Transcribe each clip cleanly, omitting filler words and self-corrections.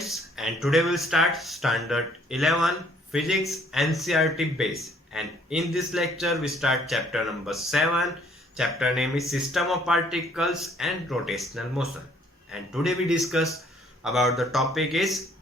students, and today we'll start standard 11 physics NCERT base, and in this lecture we start chapter number 7. Chapter name is system of particles and rotational motion, and today we discuss about the topic is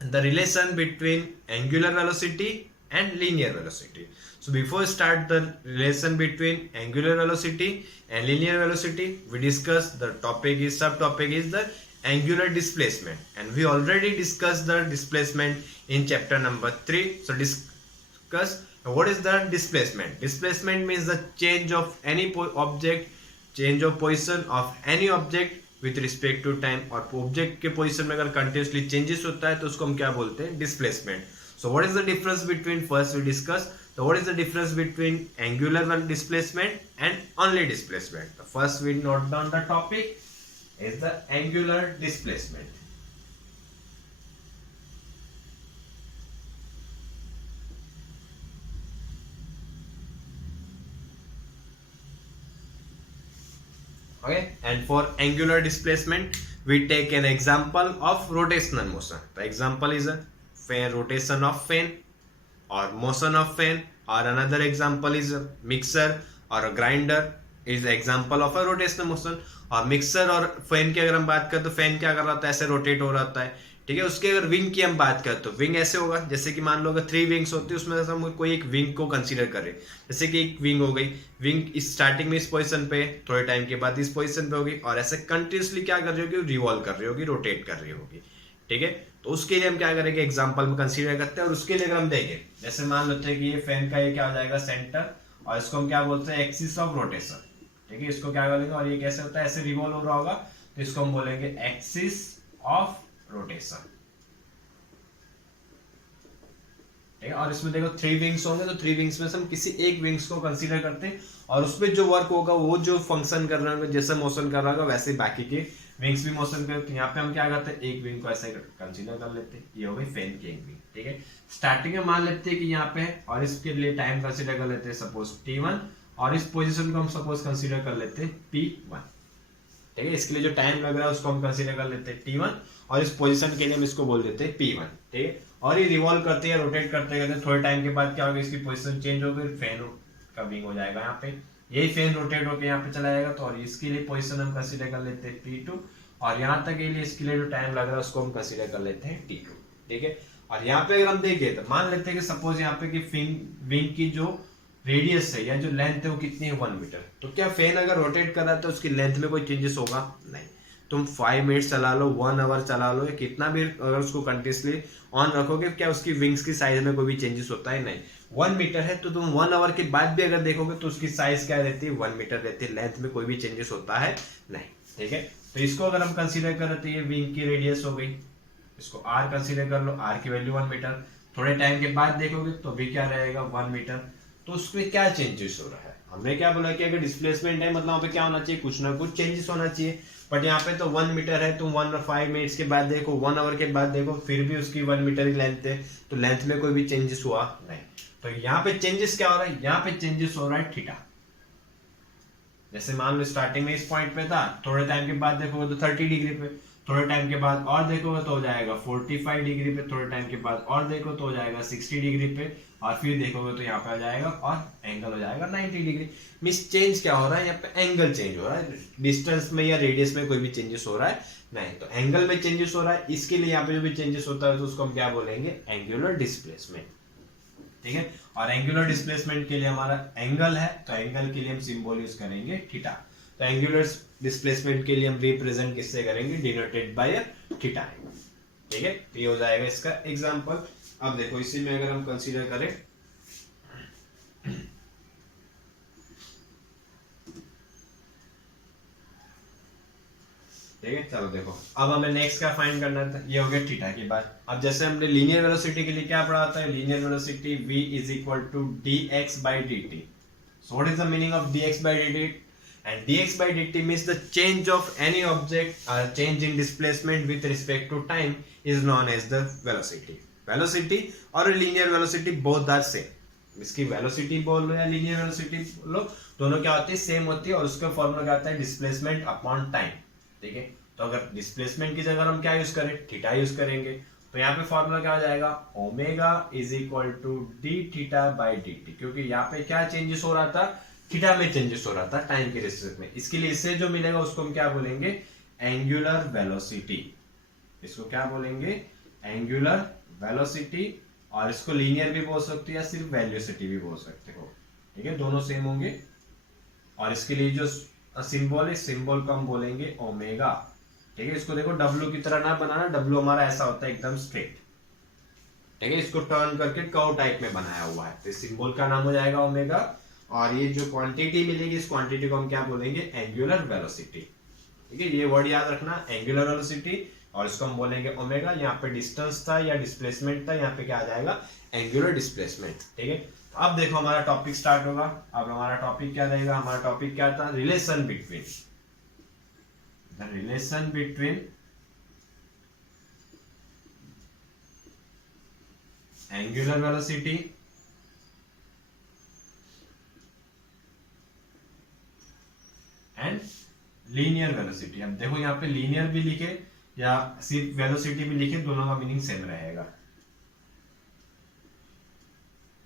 the relation between angular velocity and linear velocity. So before start the relation between angular velocity and linear velocity, we discuss the topic is subtopic is the angular displacement, and we already discussed the displacement in chapter number 3. So discuss what is the displacement. Displacement means the change of any object, change of position of any object with respect to time, और object के position में अगर continuously changes होता है तो उसको हम क्या बोलते हैं, displacement. So what is the difference between, first we discuss तो what is the difference between angular displacement and only displacement. First we note down the topic is the angular displacement. Okay, and for angular displacement we take an example of rotational motion. The example is a fan, rotation of fan or motion of fan, or another example is a mixer or a grinder is example of a rotational motion. और mixer और fan की अगर हम बात करें तो fan क्या कर रहा था, ऐसे रोटेट हो रहा है, ठीक है. उसके अगर विंग की हम बात करें तो विंग ऐसे होगा, जैसे कि मान लो अगर 3 विंग्स होती है उसमें से हम कोई एक विंग को कंसीडर करें, जैसे कि एक विंग हो गई, विंग इस स्टार्टिंग में इस पोजीशन पे, थोड़े टाइम के बाद इस पोजीशन पे होगी, और ऐसे कंटिन्यूसली क्या कर रही होगी, रिवॉल्व कर रही होगी, रोटेट कर रही होगी, ठीक है. तो उसके लिए हम क्या करेंगे, एग्जाम्पल में कंसीडर करते हैं. और उसके लिए अगर हम देखें, जैसे मान लेते हैं कि ये फैन का ये क्या हो जाएगा, सेंटर, और इसको हम क्या बोलते हैं, एक्सिस ऑफ रोटेशन, ठीक है. इसको क्या बोलेंगे, और ये कैसे होता है, ऐसे रिवॉल्व हो रहा होगा, तो इसको हम बोलेंगे एक्सिस ऑफ रोटेशन, ठीक है. और इसमें देखो 3 विंग्स होंगे, तो 3 विंग्स में से हम किसी एक विंग्स को कंसीडर करते हैं, और उसमें जो वर्क होगा, वो जो फंक्शन कर रहा होगा, जैसे मोशन कर रहा होगा, वैसे बाकी के विंग्स भी मोशन करते. तो यहाँ पे हम क्या करते हैं, एक विंग को ऐसे कंसीडर कर लेते हैं, ये हो गई फैन की एक विंग, ठीक है. स्टार्टिंग में मान लेते हैं कि यहाँ पे है, और इसके लिए टाइम कंसीडर कर लेते हैं सपोज t1, और इस पोजीशन को हम सपोज कंसीडर कर लेते हैं p1, ठीक है. इसके लिए जो टाइम लग रहा है उसको हम कंसीडर कर लेते हैं t1, और इस पोजीशन के लिए हम इसको बोल देते हैं p1, ठीक है. और ये रिवॉल्व करते हैं, रोटेट करते करते थोड़े टाइम के बाद क्या होगा, इसकी पोजीशन चेंज हो गई, फैन का विंग हो जाएगा यहाँ पे, यही फैन रोटेट होकर यहाँ पे चला जाएगा. तो और इसके लिए पोजीशन हम कंसीडर कर लेते हैं p2, और यहाँ तक के लिए इसके लिए जो टाइम लग रहा है उसको हम कंसीडर कर लेते हैं t2, ठीक है. और यहाँ पे अगर हम देखें तो मान लेते हैं कि सपोज यहाँ पे कि विंग की जो रेडियस है या जो लेंथ है वो कितनी है, 1 मीटर. तो क्या फैन अगर रोटेट कर रहा है तो उसकी लेंथ में कोई चेंजेस होगा, नहीं. तुम 5 मिनट चला लो, 1 आवर चला लो, या कितना भी अगर उसको कंटिन्यूसली ऑन रखोगे, क्या उसकी विंग्स की साइज में कोई भी चेंजेस होता है, नहीं. 1 मीटर है तो तुम 1 आवर के बाद भी अगर देखोगे तो उसकी साइज क्या रहती है, 1 मीटर रहती है, लेंथ में कोई भी चेंजेस होता है नहीं, ठीक है. तो इसको अगर हम कंसीडर करें तो ये विंग की रेडियस हो गई, इसको r कंसीडर कर लो, r की वैल्यू 1 मीटर. थोड़े टाइम के बाद देखोगे तो भी क्या रहेगा, 1 मीटर. तो उसमें क्या चेंजेस हो रहा है, हमने क्या बोला कि अगर डिस्प्लेसमेंट है मतलब वहां पे क्या होना चाहिए, कुछ ना कुछ चेंजेस होना चाहिए. बट यहाँ पे तो 1 मीटर है, तुम 1 और 5 मिनट्स के बाद देखो, 1 आवर के बाद देखो, फिर भी उसकी 1 मीटर ही लेंथ है, तो लेंथ में कोई भी चेंजेस हुआ नहीं. तो यहाँ पे चेंजेस क्या हो रहा है, यहाँ पे चेंजेस हो रहा है थीटा. जैसे मान लो स्टार्टिंग में इस पॉइंट पे था, थोड़े टाइम के बाद देखोगे तो 30 डिग्री पे, थोड़े टाइम के बाद और देखोगे तो हो जाएगा 45 डिग्री पे, थोड़े टाइम के बाद और देखो तो हो जाएगा 60 डिग्री पे, और फिर देखोगे तो यहाँ पे हो जाएगा और एंगल हो जाएगा 90 डिग्री. मींस चेंज क्या हो रहा है, यहाँ पे एंगल चेंज हो रहा है, डिस्टेंस में या रेडियस में कोई भी चेंजेस हो रहा है नहीं. तो एंगल में चेंजेस हो रहा है, इसके लिए यहाँ पे जो भी चेंजेस होता है तो उसको हम क्या बोलेंगे, एंगुलर डिस्प्लेसमेंट, ठीक है. और एंगुलर डिस्प्लेसमेंट के लिए हमारा एंगल है, तो एंगल के लिए हम सिंबल यूज करेंगे थीटा. तो एंगुलर डिस्प्लेसमेंट के लिए हम रिप्रेजेंट किससे करेंगे, डिनोटेड बाय थीटा, ठीक है. तो ये हो जाएगा इसका एग्जांपल. अब देखो इसी में अगर हम कंसीडर करें, ठीक है. चलो देखो अब हमें नेक्स्ट क्या फाइंड करना था, ये हो गया थीटा की बात. अब जैसे हमने लीनियर वेलोसिटी के लिए क्या पढ़ा होता है, linear velocity v is equal to dx by dt. So what is the meaning of dx by dt? And dx by dt means the change of any object, change in displacement with respect to time is known as the velocity. Velocity और linear velocity both are same. इसकी velocity बोल लो या linear velocity बोल लो, दोनों क्या होती है, same होती है. और उसका फॉर्मूला क्या आता है, डिस्प्लेसमेंट अपॉन टाइम, ठीक है. तो अगर डिस्प्लेसमेंट की जगह हम क्या यूज करें, थीटा यूज करेंगे, तो यहाँ पे फॉर्मूला क्या हो जाएगा, omega is equal to D theta by D T, क्योंकि यहाँ पे क्या चेंजेस हो रहा था, थीटा में चेंजेस हो रहा था टाइम के रिस्पेक्ट में। इसके लिए इससे जो मिलेगा उसको हम क्या बोलेंगे, एंगुलर वेलोसिटी। इसको क्या बोलेंगे, एंगुलर वेलोसिटी, और इसको लीनियर भी बोल सकते हो या सिर्फ वेलोसिटी भी बोल सकते हो, ठीक है, दोनों सेम होंगे। और इसके लिए जो सिंबल है, सिंबल को हम बोलेंगे ओमेगा, ठीक है। इसको देखो डब्ल्यू की तरह ना बनाना, डब्ल्यू हमारा ऐसा होता है एकदम स्ट्रेट, ठीक है, इसको टर्न करके कर्व टाइप में बनाया हुआ है, तो सिंबल का नाम हो जाएगा ओमेगा। और ये जो क्वांटिटी मिलेगी, इस क्वांटिटी को हम क्या बोलेंगे, एंगुलर वेलोसिटी, ठीक है। ये वर्ड याद रखना, एंगुलर वेलोसिटी, और इसको हम बोलेंगे ओमेगा। यहाँ पे डिस्टेंस था या डिस्प्लेसमेंट था, यहाँ पे क्या आ जाएगा, एंगुलर डिस्प्लेसमेंट, ठीक है। तो अब देखो हमारा टॉपिक स्टार्ट होगा। अब हमारा टॉपिक क्या रहेगा, हमारा टॉपिक क्या था, relation between, the relation between angular velocity and linear velocity. अब देखो यहाँ पे लीनियर भी लिखे या सिर्फ वेलोसिटी भी लिखे, दोनों का मीनिंग सेम रहेगा,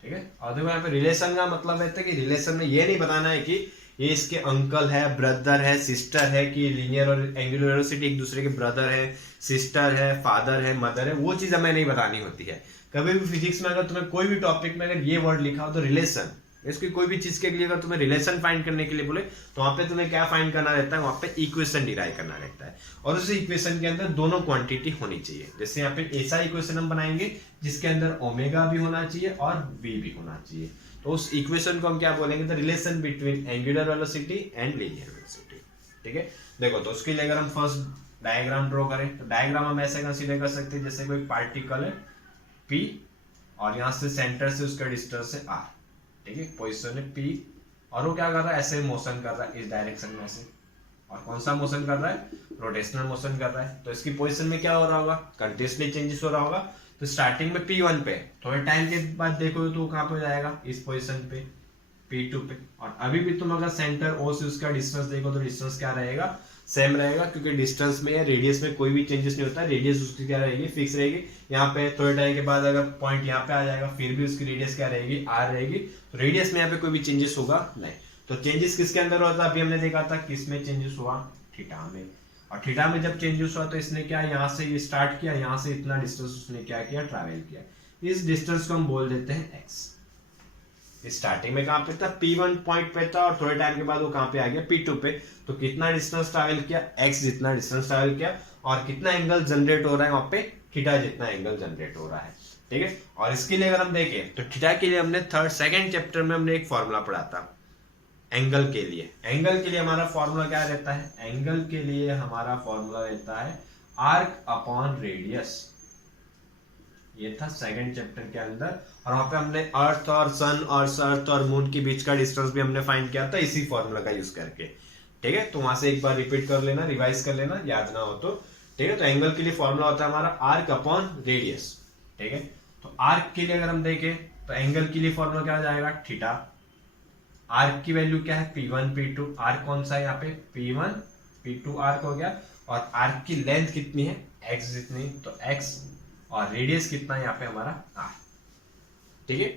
ठीक है। और देखो यहाँ पे रिलेशन का मतलब है कि रिलेशन में ये नहीं बताना है कि ये इसके अंकल है, ब्रदर है, सिस्टर है, कि लीनियर और एंगुलर वेलोसिटी एक दूसरे के ब्रदर है, सिस्टर है, फादर है, मदर है, वो चीज हमें नहीं बतानी होती है। कभी भी फिजिक्स में अगर तुम्हें कोई भी टॉपिक में अगर ये वर्ड लिखा हो तो रिलेशन, इसकी कोई भी चीज के लिए अगर तुम्हें रिलेशन फाइंड करने के लिए बोले तो वहां पे तुम्हें क्या फाइंड करना रहता है, वहां पे इक्वेशन डिराइव करना रहता है, और उस इक्वेशन के अंदर दोनों क्वांटिटी होनी चाहिए। जैसे यहाँ पे ऐसा इक्वेशन हम बनाएंगे जिसके अंदर ओमेगा भी होना चाहिए और वी भी होना चाहिए, तो उस इक्वेशन को हम क्या बोलेंगे, the relation between angular velocity and linear velocity, ठीक है। देखो तो उसके लिए अगर हम फर्स्ट डायग्राम ड्रॉ करें तो डायग्राम हम ऐसे कंसीडर कर सकते हैं, जैसे कोई पार्टिकल है पी और यहाँ से सेंटर से उसका डिस्टेंस है आर, ठीक है, पोजीशन है पी, और वो क्या कर रहा है, ऐसे मोशन कर रहा है इस डायरेक्शन में ऐसे, और कौन सा मोशन कर रहा है, रोटेशनल मोशन कर रहा है। तो इसकी पोजीशन में क्या हो रहा होगा, कंटिन्यूअसली चेंजेस हो रहा होगा। तो स्टार्टिंग में P1 पे, थोड़े टाइम के बाद देखो तो कहाँ पे हो जाएगा, इस पोजीशन पे P2 पे। और अभी भी तुम अगर सेंटर O से उसका डिस्टेंस देखो तो डिस्टेंस क्या रहेगा, सेम रहेगा, क्योंकि डिस्टेंस में या रेडियस में कोई भी चेंजेस नहीं होता, रेडियस उसकी क्या रहेगी, फिक्स रहेगी। यहाँ पे थोड़े टाइम के बाद अगर पॉइंट यहाँ पे आ जाएगा फिर भी उसकी रेडियस क्या रहेगी, आर रहेगी, तो रेडियस में यहाँ पे कोई भी चेंजेस होगा नहीं। तो चेंजेस किसके अंदर होता है, अभी हमने देखा था किस में चेंजेस हुआ, थीटा में। और थीटा में जब चेंजेस हुआ तो इसने क्या, यहाँ से ये स्टार्ट किया, यहाँ से इतना डिस्टेंस उसने क्या किया, ट्रैवल किया। इस डिस्टेंस को हम बोल देते हैं एक्स। स्टार्टिंग में कहाँ पे था, P1 पॉइंट पे था, और थोड़े टाइम के बाद वो कहाँ पे आ गया, P2 पे। तो कितना डिस्टेंस ट्रैवल किया, x जितना डिस्टेंस ट्रैवल किया, और कितना एंगल जनरेट हो रहा है वहां पे, थीटा जितना एंगल जनरेट हो रहा है, ठीक है। और इसके लिए अगर हम देखें तो थीटा के लिए हमने सेकंड चैप्टर में हमने एक फॉर्मूला पढ़ा था एंगल के लिए। एंगल के लिए हमारा फॉर्मूला क्या रहता है, एंगल के लिए हमारा फॉर्मूला रहता है आर्क अपॉन रेडियस। ये था सेकंड चैप्टर के अंदर, और वहां पे हमने अर्थ और सन और अर्थ और मून के बीच का डिस्टेंस भी हमने फाइंड किया था इसी फॉर्मूला का यूज करके, ठीक है। तो वहां से एक बार रिपीट कर लेना, रिवाइज कर लेना, याद ना हो तो, ठीक है। तो एंगल के लिए फॉर्मूला होता है हमारा आर्क अपॉन रेडियस, ठीक है। तो आर्क के लिए अगर हम देखें तो एंगल के लिए फॉर्मूला क्या हो जाएगा, थीटा। आर्क की वैल्यू क्या है, P1 P2, आर्क कौन सा है यहाँ पे, P1 P2 आर्क हो गया, और आर्क की लेंथ कितनी है, x जितनी, तो x, और रेडियस कितना है यहाँ पे हमारा r, ठीक है।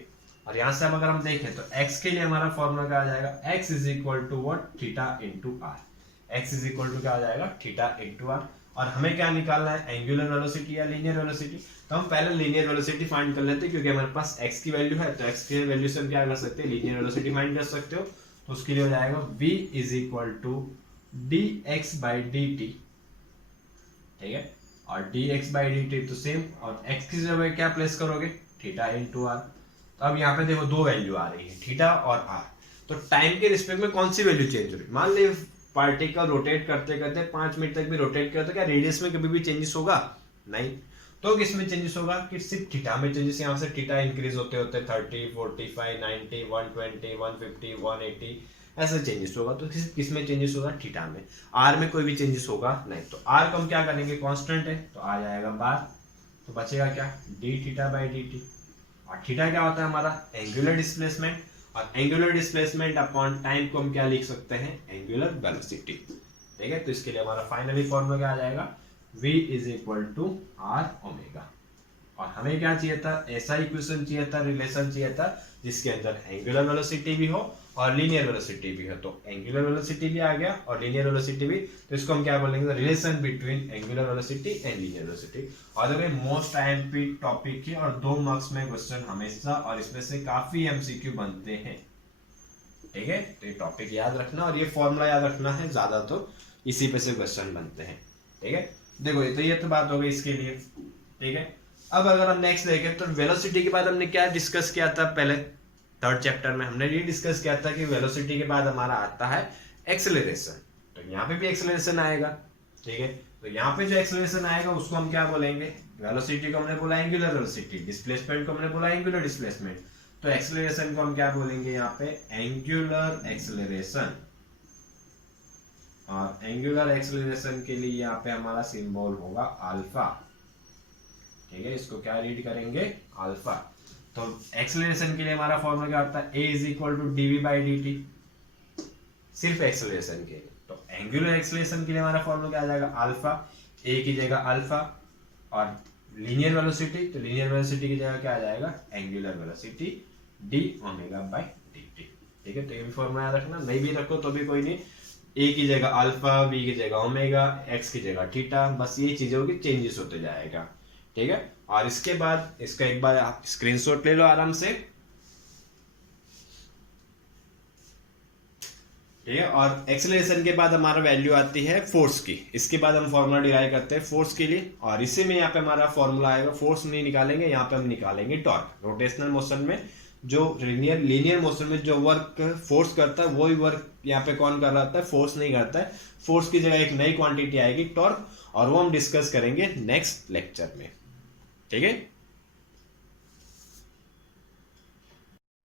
और यहां से अब अगर हम देखें तो x के लिए हमारा फॉर्मूला क्या आ जाएगा, x is equal to what, theta into r. x is equal to क्या आ जाएगा, थीटा इंटू आर। और हमें क्या निकालना है, एंगुलर वेलोसिटी या लीनियर वेलोसिटी। तो हम पहले लीनियर वेलोसिटी फाइंड कर लेते हैं, क्योंकि हमारे पास x की वैल्यू है, तो x की वैल्यू से हम क्या कर सकते हैं, लीनियर वेलोसिटी फाइंड कर सकते हो। तो उसके लिए हो जाएगा v is equal to dx by dt, ठीक है। और dx बाई dt तो सेम, और x की जगह क्या प्लेस करोगे, थीटा इंटू आर। तो अब यहाँ पे देखो दो वैल्यू आ रही है, थीटा और आर। तो टाइम के रिस्पेक्ट में कौन सी वैल्यू चेंज हो रही है, मान ली पार्टिकल रोटेट करते करते 5 मिनट तक भी रोटेट करते, क्या रेडियस में कभी भी चेंजेस होगा, नहीं। तो किस में चेंजेस होगा, कि सिर्फ थीटा में चेंजेस, यहाँ से थीटा इंक्रीज होते होते 30, 45, 90, 120, 150, 180 ऐसे चेंजेस होगा। तो किस में चेंजेस होगा, थीटा में। आर में कोई भी चेंजेस होगा नहीं। तो आर को हम क्या करेंगे, कांस्टेंट है तो आ जाएगा बार, तो बचेगा क्या, D theta by D T. और थीटा क्या होता है हमारा, एंगुलर डिस्प्लेसमेंट, और एंगुलर डिस्प्लेसमेंट अपॉन टाइम को हम क्या लिख सकते हैं, एंगुलर वेलोसिटी, ठीक है। तो इसके लिए हमारा फाइनली फॉर्मूला क्या आ जाएगा, v is equal to r omega. और हमें क्या चाहिए था, ऐसा इक्वेशन चाहिए था, रिलेशन चाहिए था जिसके अंदर एंगुलर वेलोसिटी भी हो और लीनियर वेलोसिटी भी हो। तो एंगुलर वेलोसिटी भी आ गया और लीनियर वेलोसिटी भी, तो इसको हम क्या बोलेंगे, relation between angular velocity and linear velocity. और देखिए मोस्ट आईएमपी टॉपिक है और 2 मार्क्स में क्वेश्चन हमेशा, और इसमें से काफी एमसीक्यू बनते हैं। ठीक है, तो ये टॉपिक याद रखना और ये फॉर्मूला याद रखना है, ज्यादा तो इसी पे से क्वेश्चन बनते हैं। ठीक है, देखो ये तो बात हो गई इसके लिए। ठीक है, अब अगर हम नेक्स्ट देखें तो वेलोसिटी के बाद हमने क्या डिस्कस किया था, पहले 3rd चैप्टर में हमने ये डिस्कस किया था कि वेलोसिटी के बाद हमारा आता है एक्सेलरेशन। तो यहाँ पे भी एक्सेलरेशन आएगा। ठीक है, तो यहाँ पे जो एक्सेलरेशन आएगा उसको हम क्या बोलेंगे, वेलोसिटी को हमने बोला एंगुलर वेलोसिटी, डिस्प्लेसमेंट को हमने बोला एंगुलर डिस्प्लेसमेंट। तो एक्सेलरेशन को हम क्या बोलेंगे यहाँ पे, एंगुलर एक्सेलरेशन। और एंगुलर एक्सेलरेशन के लिए यहाँ पे हमारा सिंबल होगा अल्फा। ठीक है, इसको क्या रीड करेंगे, अल्फा। तो एक्सेलरेशन के लिए हमारा फॉर्मूला क्या होता है, a is equal to dv by dt, सिर्फ एक्सेलरेशन के लिए। तो एंगुलर एक्सेलरेशन के लिए हमारा फॉर्मूला क्या आ जाएगा, अल्फा, a की जगह अल्फा, और लीनियर वेलोसिटी, तो लीनियर वेलोसिटी की जगह क्या आ जाएगा, angular velocity d omega by dt। ठीक है, तो ये भी फॉर्मूला याद रखना, नहीं भी रखो तो भी कोई नहीं, a की जगह अल्फा, b की जगह ओमेगा, x की जगह थीटा, बस ये चीजों की चेंजेस होते जाएगा। ठीक है, और इसके बाद इसका एक बार आप स्क्रीनशॉट ले लो आराम से। ठीक है, और एक्सेलरेशन के बाद हमारा वैल्यू आती है फोर्स की। इसके बाद हम फॉर्मूला डिराइव करते हैं फोर्स के लिए, और इसी में यहाँ पे हमारा फॉर्मूला आएगा, फोर्स नहीं निकालेंगे, यहाँ पे हम निकालेंगे टॉर्क। रोटेशनल मोशन में जो लीनियर मोशन में जो वर्क फोर्स करता है वही वर्क यहाँ पे कौन कर रहा होता है, फोर्स नहीं करता है। फोर्स की जगह एक नई क्वांटिटी आएगी टॉर्क, और वो हम डिस्कस करेंगे नेक्स्ट लेक्चर में। ठीक है,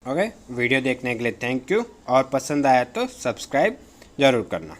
ओके, वीडियो देखने के लिए थैंक यू, और पसंद आया तो सब्सक्राइब जरूर करना।